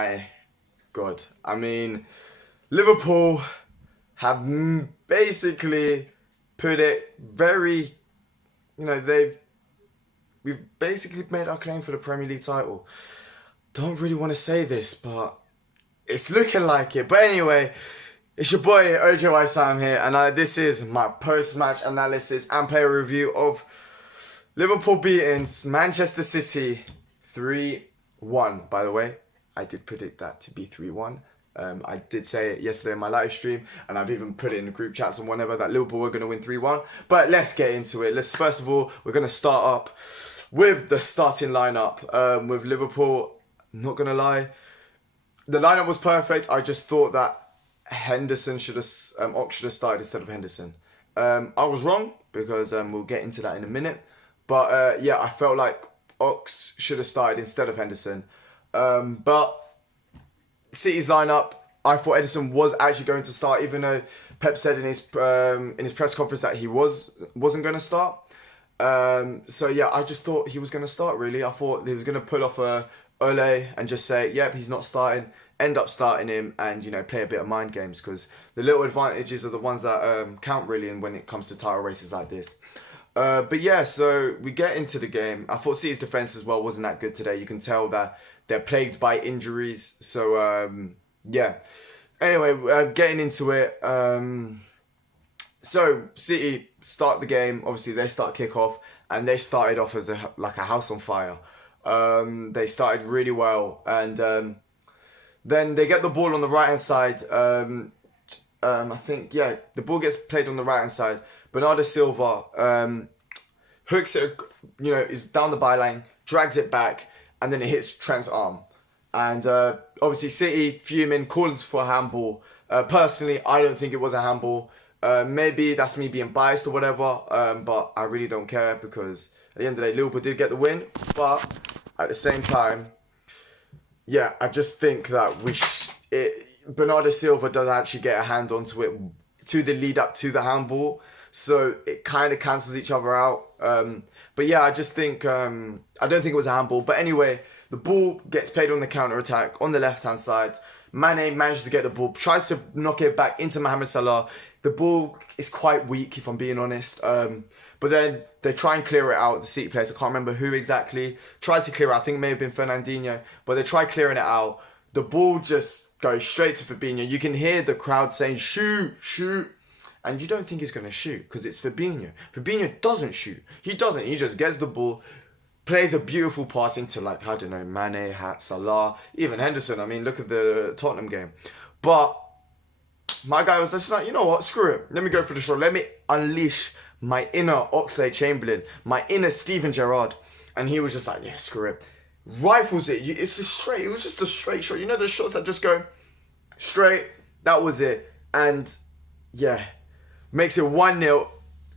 my God. I mean, Liverpool have basically put it very, we've basically made our claim for the Premier League title. Don't really want to say this, but it's looking like it. But anyway, it's your boy OJY Sam here, and this is my post-match analysis and player review of Liverpool beating Manchester City 3-1. By the way, I did predict that to be 3-1. I did say it yesterday in my live stream, and I've even put it in the group chats and whatever that Liverpool were going to win 3-1. But let's get into it. First of all, we're going to start up with the starting lineup. With Liverpool, not going to lie, the lineup was perfect. I just thought that Henderson Ox should have started instead of Henderson. I was wrong because we'll get into that in a minute. But yeah, I felt like Ox should have started instead of Henderson. But City's lineup, I thought Edison was actually going to start, even though Pep said in his press conference that he wasn't going to start. So yeah, I just thought he was going to start. Really, I thought he was going to pull off a Ole and just say, "Yep, he's not starting." End up starting him and play a bit of mind games, because the little advantages are the ones that count really, and when it comes to title races like this. But yeah, so we get into the game. I thought City's defense as well wasn't that good today. You can tell that they're plagued by injuries. So yeah. Anyway, getting into it. So City start the game. Obviously, they start kickoff, and they started off as a house on fire. They started really well, and then they get the ball on the right hand side. I think the ball gets played on the right hand side. Bernardo Silva hooks it, is down the byline, drags it back, and then it hits Trent's arm. And obviously City fuming, calling for a handball. Personally, I don't think it was a handball. Maybe that's me being biased or whatever, but I really don't care, because at the end of the day, Liverpool did get the win. But at the same time, yeah, I just think that Bernardo Silva does actually get a hand onto it to the lead up to the handball, so it kind of cancels each other out. But yeah, I just think I don't think it was a handball. But anyway, the ball gets played on the counter attack on the left hand side. Mane manages to get the ball, tries to knock it back into Mohamed Salah. The ball is quite weak, if I'm being honest. But then they try and clear it out. The City players, I can't remember who exactly, tries to clear it out. I think it may have been Fernandinho, but they try clearing it out. The ball just goes straight to Fabinho. You can hear the crowd saying, "Shoot, shoot." And you don't think he's going to shoot, because it's Fabinho. Fabinho doesn't shoot. He doesn't. He just gets the ball, plays a beautiful pass into, Mane, Salah, even Henderson. I mean, look at the Tottenham game. But my guy was just like, you know what, screw it. Let me go for the shot. Let me unleash my inner Oxlade-Chamberlain, my inner Steven Gerrard. And he was just like, yeah, screw it. Rifles it. It was just a straight shot. You know the shots that just go straight? That was it. And yeah, makes it 1-0.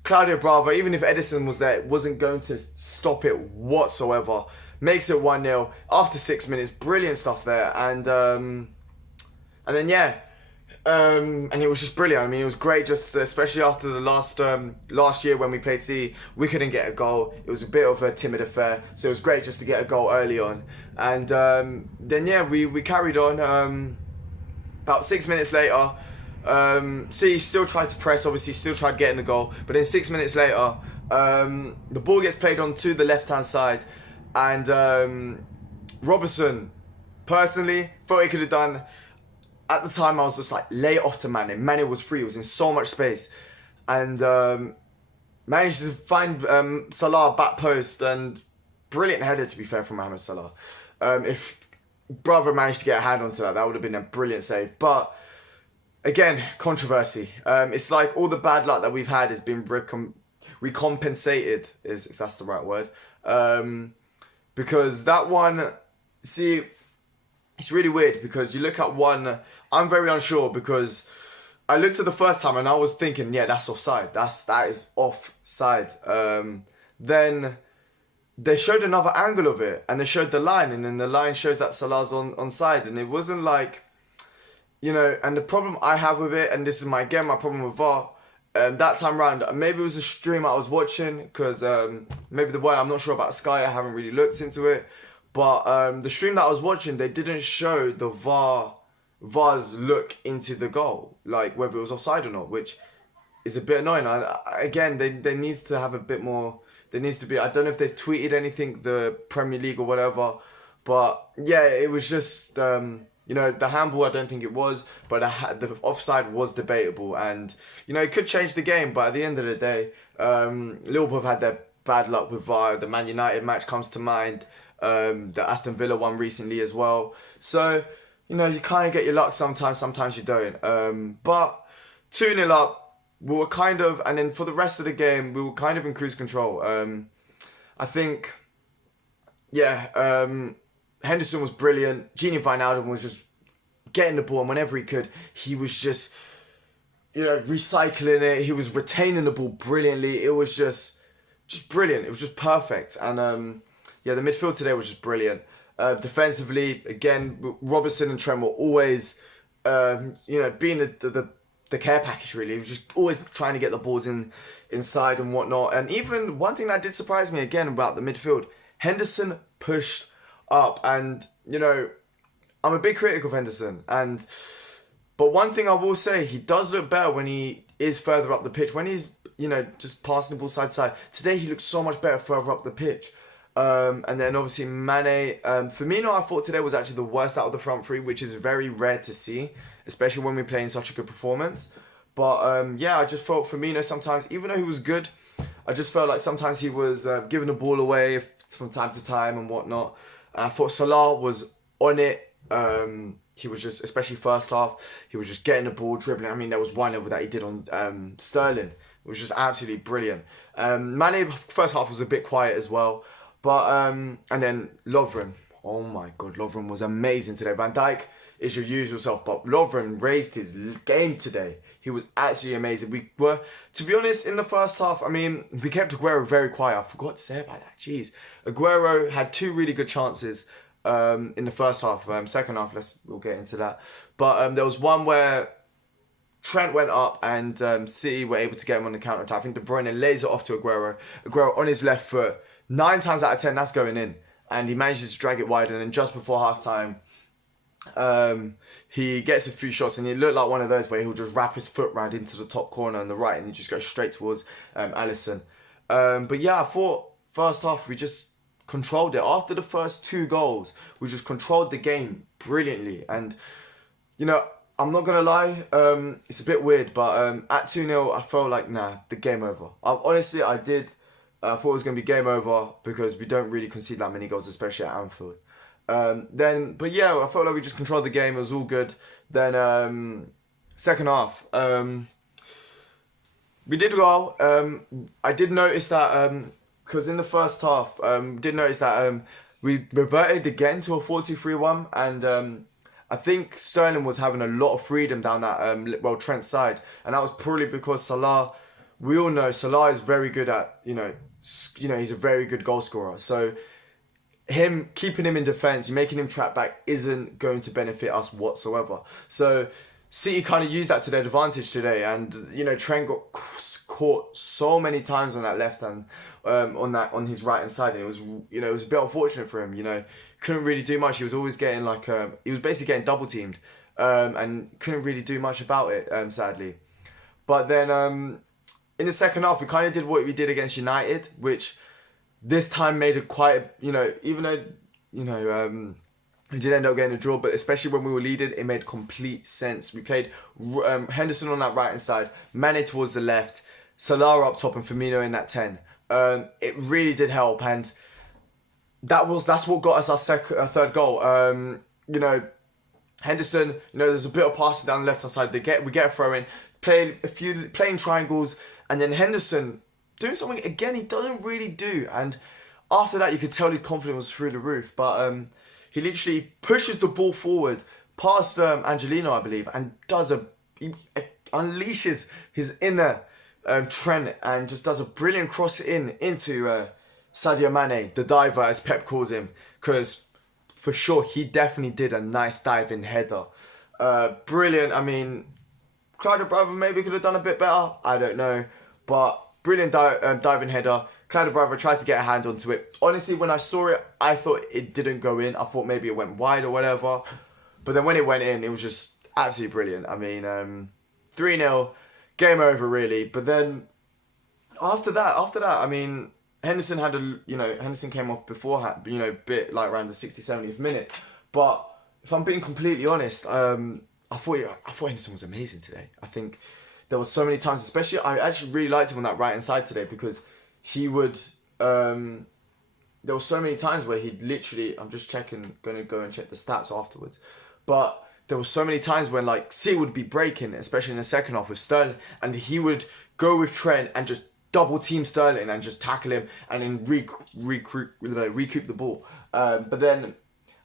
Claudio Bravo, even if Edison was there, wasn't going to stop it whatsoever. Makes it 1-0 after 6 minutes. Brilliant stuff there. And then yeah, and it was just brilliant. I mean, it was great, just especially after the last year when we played City, we couldn't get a goal. It was a bit of a timid affair, so it was great just to get a goal early on. And then yeah, we carried on. About 6 minutes later, City still tried to press, obviously still tried getting the goal, but then 6 minutes later, the ball gets played on to the left hand side, and Robertson, personally, thought he could have done. At the time, I was just like, lay it off to Mane. Mane was free, he was in so much space, and managed to find Salah back post, and brilliant header, to be fair, from Mohamed Salah. If Bravo managed to get a hand onto that, that would have been a brilliant save. But again, controversy. It's like all the bad luck that we've had has been recompensated, if that's the right word. Because that one, see, it's really weird, because you look at one, I'm very unsure, because I looked at the first time and I was thinking, yeah, that's offside. That is offside. Then they showed another angle of it, and they showed the line, and then the line shows that Salah's on side, and it wasn't like, and the problem I have with it, and this is my problem with VAR, that time round, maybe it was a stream I was watching, because maybe I'm not sure about Sky, I haven't really looked into it, But the stream that I was watching, they didn't show the VAR's look into the goal, like whether it was offside or not, which is a bit annoying. Again, they needs to have a bit more. There needs to be. I don't know if they've tweeted anything, the Premier League or whatever, but yeah, it was just the handball. I don't think it was, but the offside was debatable, and it could change the game. But at the end of the day, Liverpool have had their bad luck with VAR. The Man United match comes to mind. The Aston Villa one recently as well. So you kind of get your luck sometimes. Sometimes you don't. But 2-0 up. We were kind of, and then for the rest of the game, we were kind of in cruise control. I think, Henderson was brilliant. Gini Wijnaldum was just getting the ball, and whenever he could, he was just, recycling it. He was retaining the ball brilliantly. It was just brilliant. It was just perfect. And the midfield today was just brilliant. Defensively, again, Robertson and Trent were always, being the care package really. He was just always trying to get the balls inside and whatnot. And even one thing that did surprise me again about the midfield, Henderson pushed up, and I'm a big critic of Henderson, but one thing I will say, he does look better when he is further up the pitch. When he's just passing the ball side to side. Today he looked so much better further up the pitch. And then obviously Mane, Firmino I thought today was actually the worst out of the front three, which is very rare to see, especially when we're playing such a good performance. But I just felt Firmino sometimes, even though he was good, I just felt like sometimes he was giving the ball away from time to time and whatnot. I thought Salah was on it. He was just, especially first half, he was just getting the ball, dribbling. I mean, there was one that he did on Sterling. It was just absolutely brilliant. Mane, first half was a bit quiet as well. But, and then Lovren. Oh my God, Lovren was amazing today. Van Dijk is your usual self, but Lovren raised his game today. He was absolutely amazing. We were, to be honest, in the first half, I mean, we kept Aguero very quiet. I forgot to say about that. Jeez. Aguero had 2 really good chances in the first half. Second half, we'll get into that. But there was one where Trent went up and City were able to get him on the counter-attack. I think De Bruyne lays it off to Aguero. Aguero on his left foot. 9 times out of 10, that's going in. And he manages to drag it wide. And then just before half-time, he gets a few shots. And he looked like one of those where he'll just wrap his foot round into the top corner on the right. And he just goes straight towards Alisson. But yeah, I thought first half we just controlled it. After the first 2 goals, we just controlled the game brilliantly. And, I'm not going to lie, it's a bit weird. But at 2-0, I felt like, the game over. Honestly, I did. I thought it was going to be game over because we don't really concede that many goals, especially at Anfield. But yeah, I felt like we just controlled the game. It was all good. Then second half, we did well. I did notice that because in the first half, did notice that we reverted again to a 4-2-3-1, and I think Sterling was having a lot of freedom down that Trent's side, and that was probably because Salah. We all know Salah is very good at, he's a very good goal scorer. So keeping him in defence, making him track back isn't going to benefit us whatsoever. So City kind of used that to their advantage today. And, Trent got caught so many times on that left hand, on his right hand side. And it was, it was a bit unfortunate for him, couldn't really do much. He was always getting he was basically getting double teamed, and couldn't really do much about it, sadly. But then, in the second half, we kind of did what we did against United, which this time made it quite, even though, we did end up getting a draw, but especially when we were leading, it made complete sense. We played Henderson on that right-hand side, Mane towards the left, Salah up top and Firmino in that 10. It really did help, and that's what got us our third goal. Henderson, there's a bit of passing down the left-hand side. We get a throw in, playing triangles, and then Henderson doing something again he doesn't really do. And after that, you could tell his confidence was through the roof. But he literally pushes the ball forward past Angelino, I believe, and he unleashes his inner Trent and just does a brilliant cross into Sadio Mane, the diver, as Pep calls him, because for sure he definitely did a nice diving header. Brilliant. I mean, Clyde Brother maybe could have done a bit better. I don't know. But brilliant diving header. Bravo tries to get a hand onto it. Honestly, when I saw it, I thought it didn't go in. I thought maybe it went wide or whatever. But then when it went in, it was just absolutely brilliant. I mean, 3-0, game over really. But then after that, I mean, Henderson Henderson came off beforehand, bit like around the 60th, 70th minute. But if I'm being completely honest, I thought Henderson was amazing today. I think there were so many times, especially I actually really liked him on that right hand side today because he would. There were so many times where he'd literally. I'm just checking, going to go and check the stats afterwards, but there were so many times when like City would be breaking, especially in the second half with Sterling, and he would go with Trent and just double team Sterling and just tackle him and then recoup the ball. But then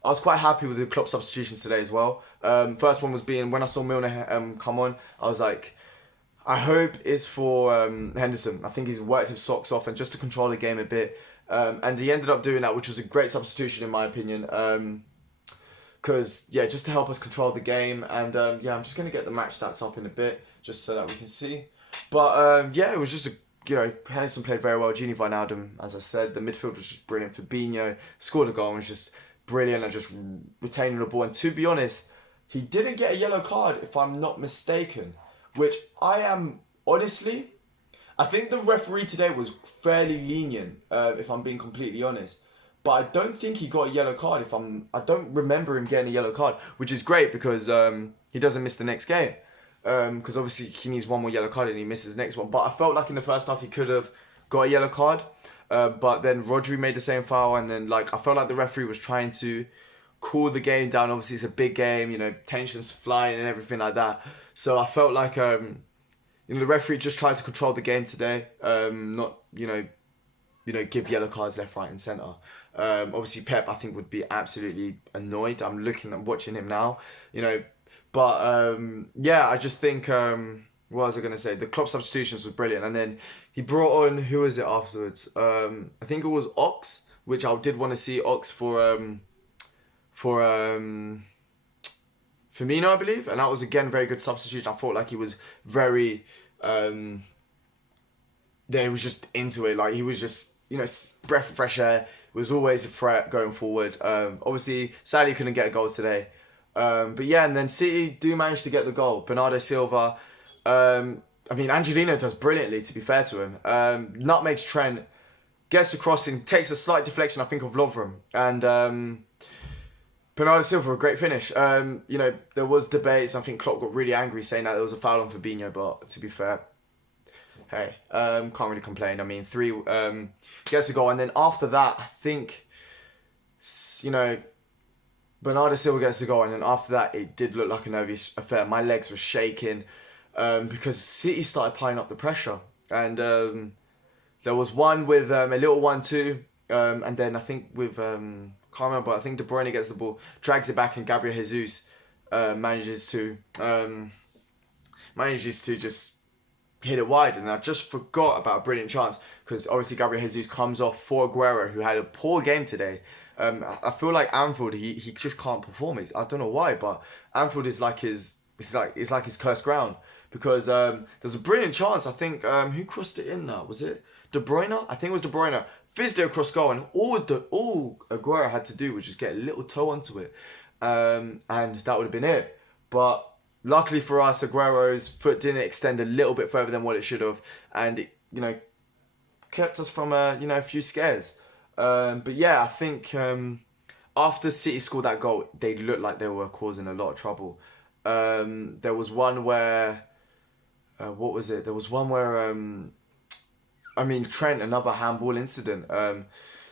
I was quite happy with the Klopp substitutions today as well. First one was being when I saw Milner come on, I was like, I hope it's for Henderson. I think he's worked his socks off and just to control the game a bit. And he ended up doing that, which was a great substitution in my opinion. Because, just to help us control the game. And, I'm just going to get the match stats up in a bit, just so that we can see. But, it was just Henderson played very well. Gini Wijnaldum, as I said, the midfield was just brilliant. Fabinho scored a goal and was just brilliant and just retaining the ball. And to be honest, he didn't get a yellow card, if I'm not mistaken. Which I am, honestly, I think the referee today was fairly lenient, if I'm being completely honest. But I don't think he got a yellow card. I don't remember him getting a yellow card, which is great because he doesn't miss the next game. Because obviously he needs one more yellow card and he misses the next one. But I felt like in the first half he could have got a yellow card. But then Rodri made the same foul, and then I felt like the referee was trying to cool the game down. Obviously it's a big game, tensions flying and everything like that. So I felt like the referee just tried to control the game today. Not give yellow cards left, right, and centre. Obviously Pep I think would be absolutely annoyed. I'm watching him now, But I just think what was I gonna say? The Klopp substitutions was brilliant, and then he brought on who was it afterwards? I think it was Ox, which I did want to see Ox for Firmino, I believe, and that was again very good substitution. I thought like he was very he was just into it. Like he was just breath of fresh air. Was always a threat going forward. Obviously, sadly couldn't get a goal today. And then City do manage to get the goal. Bernardo Silva. Angelino does brilliantly, to be fair to him. Nutmegs Trent, gets the crossing, takes a slight deflection, I think, of Lovren. And Bernardo Silva, a great finish. There was debates. I think Klopp got really angry saying that there was a foul on Fabinho, but to be fair, hey, can't really complain. 3 gets a goal, and then after that, I think, Bernardo Silva gets the goal, and then after that, it did look like a nervous affair. My legs were shaking because City started piling up the pressure, and there was one with a little 1-2, and then I think with can't remember. I think De Bruyne gets the ball, drags it back, and Gabriel Jesus manages to just hit it wide. And I just forgot about a brilliant chance because obviously Gabriel Jesus comes off for Aguero, who had a poor game today. I feel like Anfield, he just can't perform. I don't know why, but Anfield is like his cursed ground because there's a brilliant chance. I think who crossed it in now? Was it De Bruyne? I think it was De Bruyne. Fizzed it across goal, and all Aguero had to do was just get a little toe onto it, and that would have been it. But luckily for us, Aguero's foot didn't extend a little bit further than what it should have, and it kept us from a few scares. I think after City scored that goal, they looked like they were causing a lot of trouble. There was one where, what was it? There was one where, Trent, another handball incident.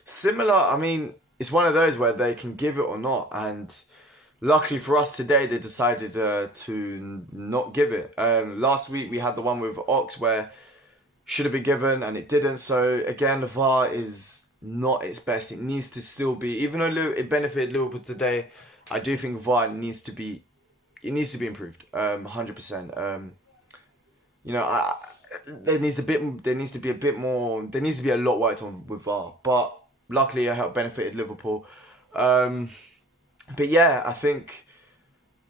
Similar, it's one of those where they can give it or not. And luckily for us today, they decided to not give it. Last week, we had the one with Ox where should have been given and it didn't. So again, the VAR is not its best. It needs to still be, even though it benefited Liverpool today, I do think VAR needs to be improved. 100%. There needs to be a lot worked on with VAR. But luckily, it helped benefited Liverpool. I think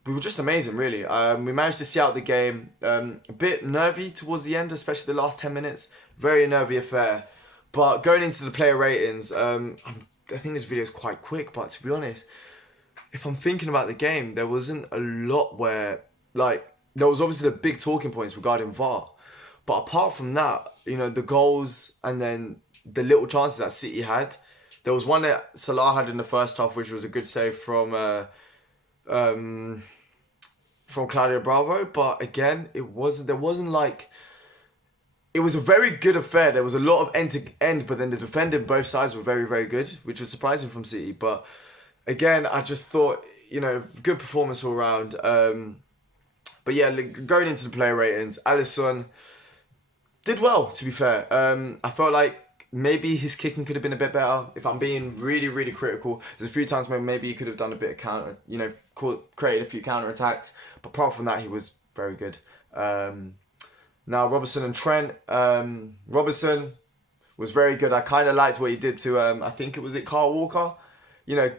we were just amazing, really. We managed to see out the game. A bit nervy towards the end, especially the last 10 minutes. Very nervy affair. But going into the player ratings, I think this video is quite quick, but to be honest, if I'm thinking about the game, there wasn't a lot where, like, there was obviously the big talking points regarding VAR. But apart from that, the goals and then the little chances that City had, there was one that Salah had in the first half, which was a good save from Claudio Bravo. But again, there wasn't like, it was a very good affair. There was a lot of end to end, but then the defending both sides were very, very good, which was surprising from City. But again, I just thought, good performance all round. But yeah, going into the player ratings, Alisson did well, to be fair. I felt like maybe his kicking could have been a bit better. If I'm being really, really critical, there's a few times where maybe he could have done a bit of counter, created a few counter attacks. But apart from that, he was very good. Now, Robertson and Trent. Robertson was very good. I kind of liked what he did to, I think Carl Walker.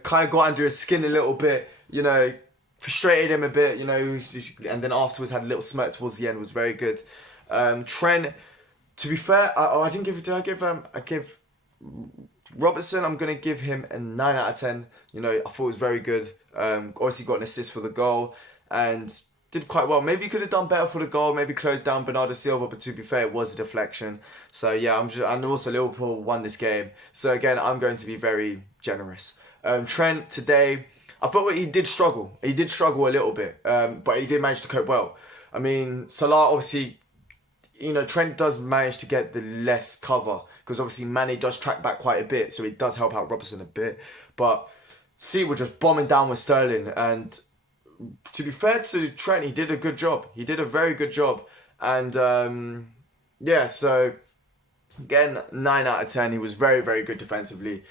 Kind of got under his skin a little bit, frustrated him a bit, and then afterwards had a little smirk towards the end, was very good. Trent, to be fair, I didn't give it, I give Robertson, I'm going to give him a 9 out of 10. I thought it was very good. Obviously got an assist for the goal and did quite well. Maybe he could have done better for the goal, maybe closed down Bernardo Silva, but to be fair, it was a deflection. So yeah, and also Liverpool won this game. So again, I'm going to be very generous. Trent today, I thought he did struggle. He did struggle a little bit, but he did manage to cope well. I mean, Salah obviously, Trent does manage to get the less cover because obviously Mane does track back quite a bit, so it does help out Robertson a bit. But City were just bombing down with Sterling, and to be fair to Trent, he did a good job. He did a very good job, and yeah. So again, 9 out of 10. He was very, very good defensively,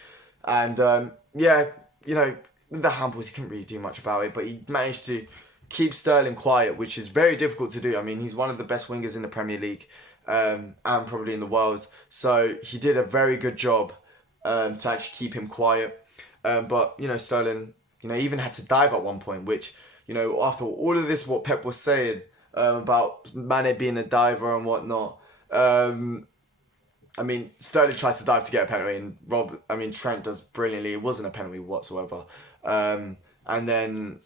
and yeah, the handballs, he couldn't really do much about it, but he managed to keep Sterling quiet, which is very difficult to do. I mean, he's one of the best wingers in the Premier League, and probably in the world. So he did a very good job to actually keep him quiet. But Sterling, even had to dive at one point, which after all of this, what Pep was saying about Mane being a diver and whatnot. I mean, Sterling tries to dive to get a penalty, and Trent does brilliantly. It wasn't a penalty whatsoever. And then,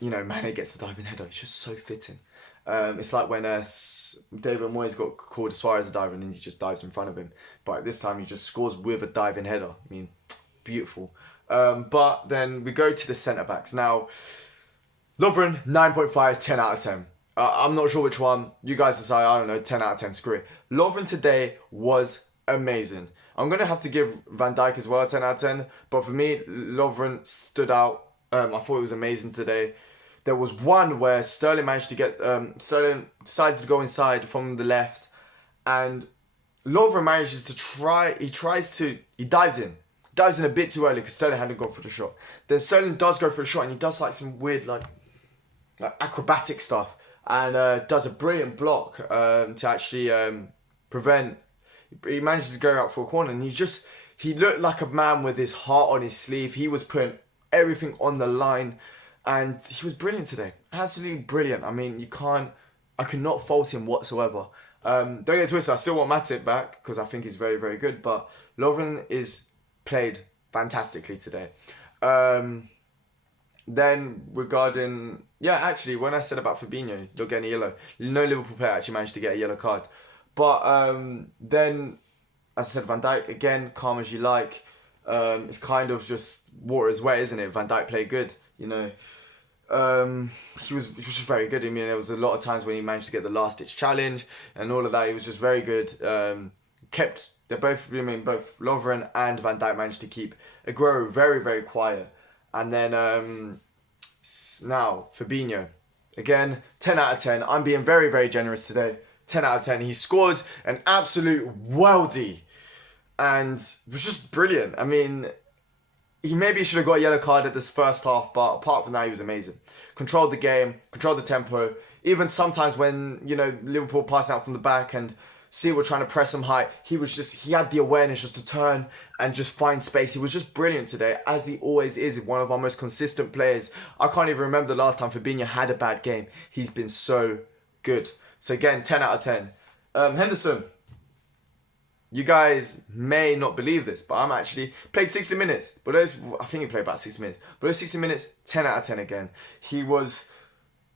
Mane gets the diving header. It's just so fitting. It's like when David Moyes got called Suarez a diver and then he just dives in front of him. But this time he just scores with a diving header. I mean, beautiful. But then we go to the centre-backs. Now, Lovren, 9.5, 10 out of 10. I'm not sure which one. You guys decide. I don't know, 10 out of 10, screw it. Lovren today was amazing. I'm going to have to give Van Dijk as well 10 out of 10. But for me, Lovren stood out. I thought it was amazing today. There was one where Sterling managed to get... Sterling decides to go inside from the left. And Lovren manages to try... He dives in. Dives in a bit too early because Sterling hadn't gone for the shot. Then Sterling does go for the shot and he does like some weird like acrobatic stuff. And does a brilliant block to actually prevent... He manages to go out for a corner and he looked like a man with his heart on his sleeve. He was putting everything on the line and he was brilliant today. Absolutely brilliant. I mean, I cannot fault him whatsoever. Don't get twisted, I still want Matip back because I think he's very, very good, but Lovren played fantastically today. Then regarding... Yeah, actually, when I said about Fabinho not getting a yellow, no Liverpool player actually managed to get a yellow card. But then, as I said, Van Dijk, again, calm as you like. It's kind of just water is wet, isn't it? Van Dijk played good, He was just very good. I mean, there was a lot of times when he managed to get the last-ditch challenge and all of that. He was just very good. Both Lovren and Van Dijk managed to keep Aguero very, very quiet. And then now, Fabinho. Again, 10 out of 10. I'm being very, very generous today. 10 out of 10. He scored an absolute worldie. And it was just brilliant. I mean, he maybe should have got a yellow card at this first half, but apart from that, he was amazing. Controlled the game, controlled the tempo. Even sometimes when, Liverpool passing out from the back and City were trying to press him high. He had the awareness just to turn and just find space. He was just brilliant today, as he always is. One of our most consistent players. I can't even remember the last time Fabinho had a bad game. He's been so good. So again, 10 out of 10. Henderson, you guys may not believe this, but I'm actually played 60 minutes. But I think he played about 60 minutes. But those 60 minutes, 10 out of 10 again. He was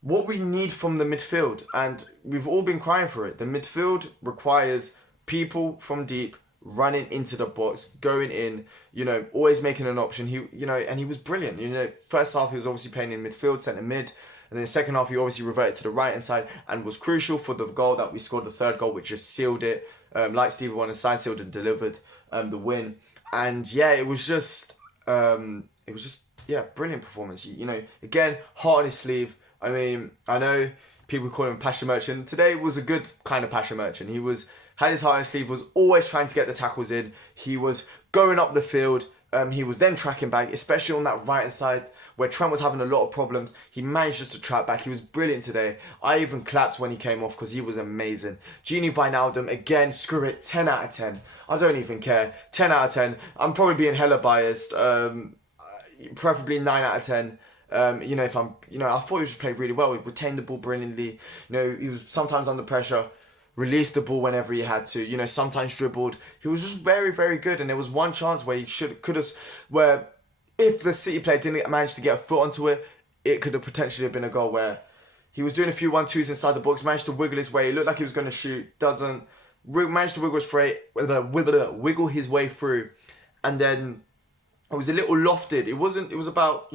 what we need from the midfield, and we've all been crying for it. The midfield requires people from deep running into the box, going in, always making an option. And he was brilliant. First half he was obviously playing in midfield, centre mid. And then the second half, he obviously reverted to the right-hand side and was crucial for the goal that we scored, the third goal, which just sealed it. Like Stevie Wonder signed, sealed and delivered the win. And yeah, it was just brilliant performance. Again, heart on his sleeve. I mean, I know people call him Passion Merchant. Today was a good kind of Passion Merchant. He had his heart on his sleeve, was always trying to get the tackles in. He was going up the field. He was then tracking back, especially on that right-hand side where Trent was having a lot of problems. He managed just to track back. He was brilliant today. I even clapped when he came off because he was amazing. Gini Wijnaldum, again, screw it, 10 out of 10. I don't even care. 10 out of 10. I'm probably being hella biased. Preferably 9 out of 10. I thought he just played really well. He retained the ball brilliantly. He was sometimes under pressure. Released the ball whenever he had to, sometimes dribbled. He was just very, very good. And there was one chance where where if the City player didn't manage to get a foot onto it, it could have potentially been a goal where he was doing a few 1-2s inside the box, managed to wiggle his way. It looked like he was going to shoot, managed to wiggle his way through. And then it was a little lofted. It was about,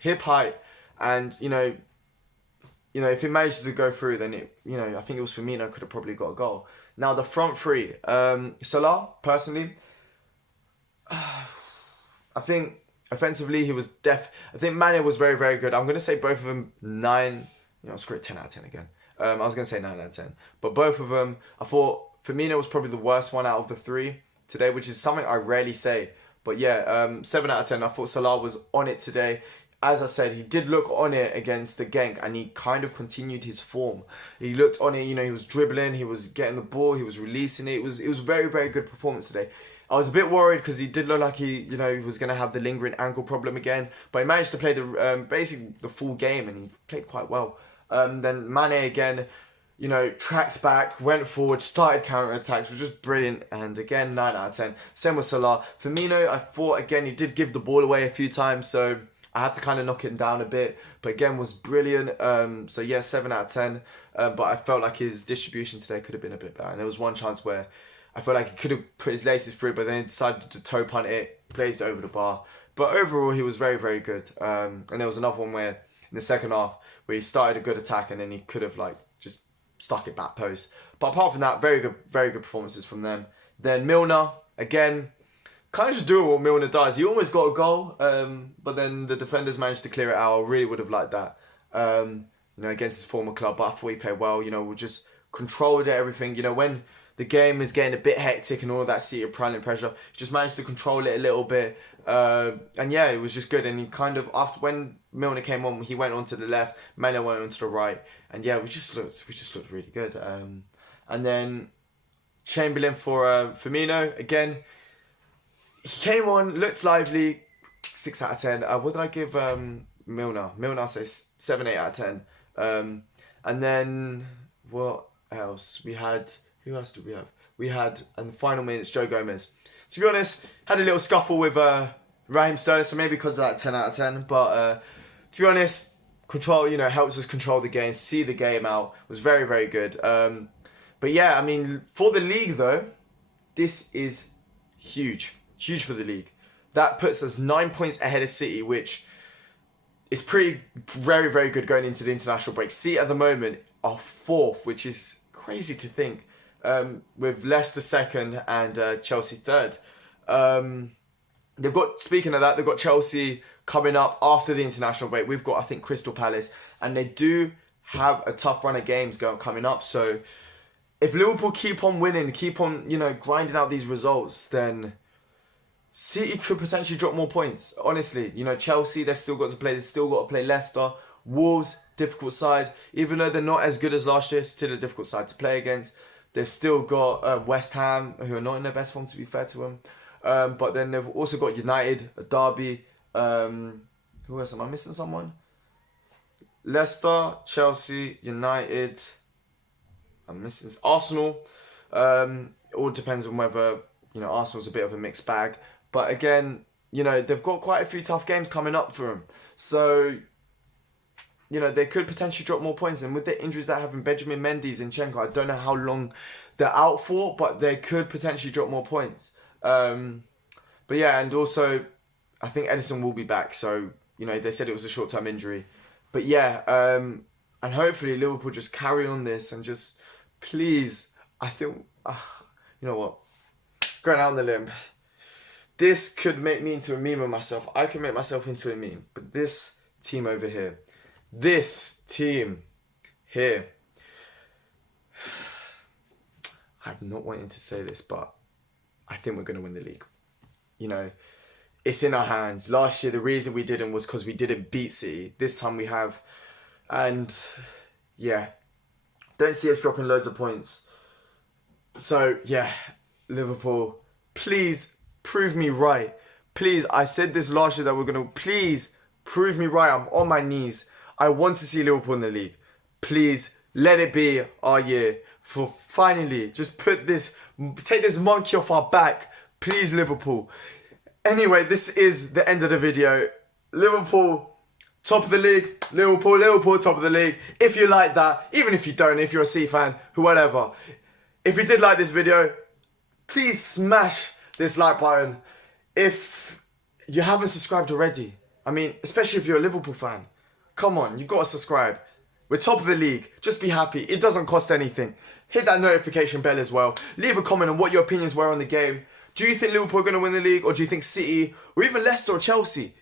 hip height and, if it manages to go through, then I think it was Firmino could have probably got a goal. Now the front three, Salah personally, I think offensively he was I think Mane was very, very good. I'm gonna say both of them 9. Screw it, 10 out of 10 again. I was gonna say 9 out of 10, but both of them, I thought Firmino was probably the worst one out of the three today, which is something I rarely say. But yeah, 7 out of 10. I thought Salah was on it today. As I said, he did look on it against the Genk and he kind of continued his form. He looked on it, he was dribbling, he was getting the ball, he was releasing it. It was very, very good performance today. I was a bit worried because he did look like he was going to have the lingering ankle problem again. But he managed to play basically the full game and he played quite well. Then Mane again, tracked back, went forward, started counter-attacks, was just brilliant. And again, 9 out of 10. Same with Salah. Firmino, I thought, again, he did give the ball away a few times, so I have to kind of knock it down a bit, but again was brilliant. So yeah, 7 out of 10. But I felt like his distribution today could have been a bit better. And there was one chance where I felt like he could have put his laces through, but then he decided to toe punt it, blazed it over the bar. But overall, he was very, very good. And there was another one where in the second half where he started a good attack and then he could have just stuck it back post. But apart from that, very good performances from them. Then Milner again. Kind of just doing what Milner does. He almost got a goal, but then the defenders managed to clear it out. I really would have liked that, against his former club. But I thought he played well. We just controlled everything. When the game is getting a bit hectic and all of that City of pressure, he just managed to control it a little bit. And yeah, it was just good. And he kind of, after when Milner came on, he went onto the left, Mane went onto the right. And yeah, we just looked really good. And then Chamberlain for Firmino again. He came on, looked lively, 6 out of 10. What did I give Milner? Milner, I say 7, 8 out of 10. And then, what else? Who else did we have? We had, in the final minutes, Joe Gomez. To be honest, had a little scuffle with Raheem Sterling, so maybe because of that 10 out of 10. But to be honest, control, helps us control the game, see the game out. Was very, very good. But yeah, I mean, for the league though, this is huge. Huge for the league. That puts us 9 points ahead of City, which is pretty very, very good going into the international break. City at the moment are 4th, which is crazy to think, with Leicester 2nd and Chelsea 3rd. Speaking of that, they've got Chelsea coming up after the international break. We've got, I think, Crystal Palace, and they do have a tough run of games coming up. So if Liverpool keep on winning, keep on, grinding out these results, then City could potentially drop more points. Honestly, Chelsea, they've still got to play. They've still got to play Leicester. Wolves, difficult side. Even though they're not as good as last year, still a difficult side to play against. They've still got West Ham, who are not in their best form, to be fair to them. But then they've also got United, Derby. Who else? Am I missing someone? Leicester, Chelsea, United. I'm missing Arsenal. It all depends on whether, Arsenal's a bit of a mixed bag. But again, they've got quite a few tough games coming up for them. So, they could potentially drop more points. And with the injuries that having Benjamin Mendy, Zinchenko, I don't know how long they're out for, but they could potentially drop more points. But yeah, and also, I think Edison will be back. So, they said it was a short-term injury. But yeah, and hopefully Liverpool just carry on this and just, please, I think, you know what, going out on the limb, this could make me into a meme of myself. I can make myself into a meme. But this team over here, this team here, I'm not wanting to say this, but I think we're going to win the league. It's in our hands. Last year, the reason we didn't was because we didn't beat City. This time we have. And yeah, don't see us dropping loads of points. So yeah, Liverpool, please prove me right. Please, I said this last year that we're going to, please prove me right. I'm on my knees. I want to see Liverpool in the league. Please, let it be our year for finally just take this monkey off our back. Please, Liverpool. Anyway, this is the end of the video. Liverpool, top of the league. Liverpool, top of the league. If you like that, even if you don't, if you're a City fan, whatever. If you did like this video, please smash this like button. If you haven't subscribed already, especially if you're a Liverpool fan, come on, you've got to subscribe. We're top of the league. Just be happy. It doesn't cost anything. Hit that notification bell as well. Leave a comment on what your opinions were on the game. Do you think Liverpool are going to win the league, or do you think City, or even Leicester or Chelsea?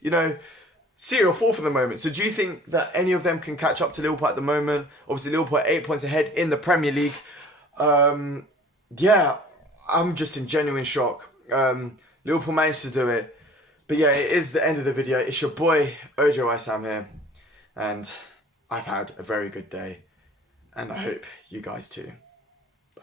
City are fourth at the moment. So do you think that any of them can catch up to Liverpool at the moment? Obviously, Liverpool are 8 points ahead in the Premier League. Yeah, I'm just in genuine shock. Liverpool managed to do it. But yeah, it is the end of the video. It's your boy, Ojo Sam here. And I've had a very good day. And I hope you guys too. Bye.